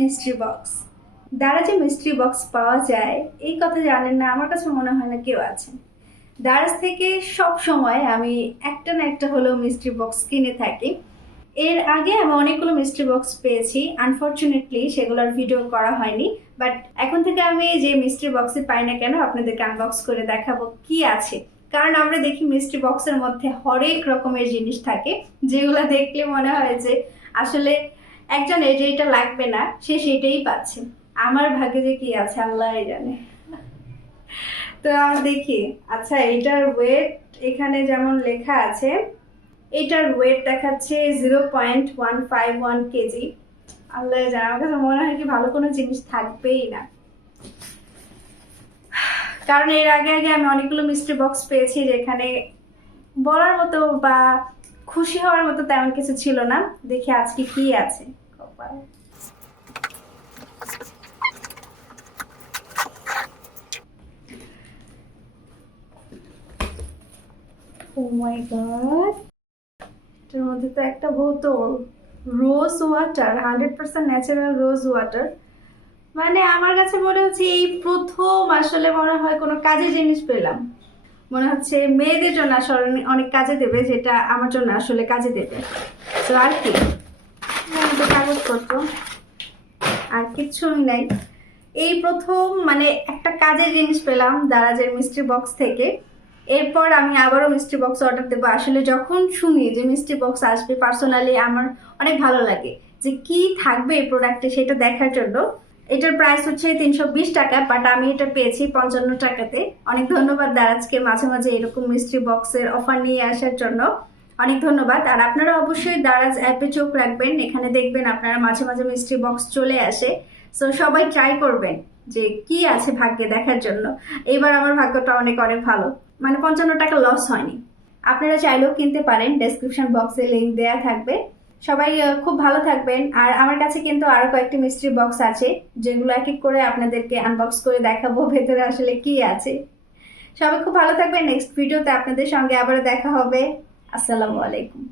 Mystery box. দারাজে mystery box পাওয়া যায় এই কথা জানেন না, আমার কাছে মনে হয় না কেউ আছে। দারাজ থেকে সব সময় আমি একটা না একটা হলেও মিস্ট্রি বক্স কিনে থাকি। এর আগে আমি অনেকগুলো মিস্ট্রি বক্স পেয়েছি, আনফর্চুনেটলি সেগুলোর ভিডিও করা হয়নি। বাট এখন থেকে আমি যে মিস্ট্রি বক্সে পাই না কেন আপনাদেরকে আনবক্স করে দেখাবো কি আছে। কারণ আমরা দেখি মিস্ট্রি বক্সের মধ্যে হরেক রকমের জিনিস থাকে, যেগুলো দেখলে মনে হয় যে আসলে একজনের যেটা লাগবে না সে সেটাই পাচ্ছে। আমার ভাগ্যে যে কি আছে আল্লাহ জানে। তো আমরা দেখি। আচ্ছা, এটার ওয়েট এখানে যেমন লেখা আছে, এটার ওয়েট দেখাচ্ছে 0.151 কেজি। আল্লাহ জানে, আমার কাছে মনে হয় কি ভালো কোনো জিনিস থাকবেই না। কারণ এর আগে আমি অনেকগুলো মিস্ট্রি বক্স পেয়েছি যেখানে বলার মতো বা খুশি হওয়ার মতো তেমন কিছু ছিল না। দেখি আজকে কি আছে। ও মাই গড, এটার মধ্যে তো একটা বোতল rose water, 100% natural rose water. মানে আমার কাছে মনে হচ্ছে এই প্রথম আসলে মনে হয় কোনো কাজের জিনিস পেলাম। মনে হচ্ছে মেয়েদের জন্য আসলে অনেক কাজে দেবে, যেটা আমার জন্য আসলে কাজে দেবে। তো আর কি, কাগজপত্র আর কিচ্ছুই নাই। এই প্রথম মানে একটা কাজের জিনিস পেলাম দারাজের মিস্ট্রি বক্স থেকে। এরপর আমি আবারও মিস্ট্রি বক্স অর্ডার দেবো। আসলে যখন শুনি যে মিস্ট্রি বক্স আসবে, পার্সোনালি আমার অনেক ভালো লাগে যে কি থাকবে এই প্রোডাক্টে সেটা দেখার জন্য। এটার প্রাইস হচ্ছে 320 টাকা, বাট আমি এটা পেয়েছি 55 টাকাতে। অনেক ধন্যবাদ দারাজকে মাঝে মাঝে এরকম মিস্ট্রি বক্সের অফার নিয়ে আসার জন্য। অনেক ধন্যবাদ। আর আপনারা অবশ্যই দারাজ অ্যাপে চোখ রাখবেন, এখানে দেখবেন আপনারা মাঝে মাঝে মিস্ট্রি বক্স চলে আসে। সো সবাই ট্রাই করবেন যে কি আছে ভাগ্যে দেখার জন্য। এইবার আমার ভাগ্যটা অনেক অনেক ভালো, মানে 55 টাকা লস হয়নি। আপনারা চাইলেও কিনতে পারেন, ডেসক্রিপশন বক্সে লিঙ্ক দেয়া থাকবে। সবাই খুব ভালো থাকবেন। আর আমার কাছে কিন্তু আরো কয়েকটি মিস্ট্রি বক্স আছে, যেগুলো এক এক করে আপনাদেরকে আনবক্স করে দেখাবো ভেতরে আসলে কি আছে। সবাই খুব ভালো থাকবেন। নেক্সট ভিডিওতে আপনাদের সঙ্গে আবার দেখা হবে। আসসালামু আলাইকুম।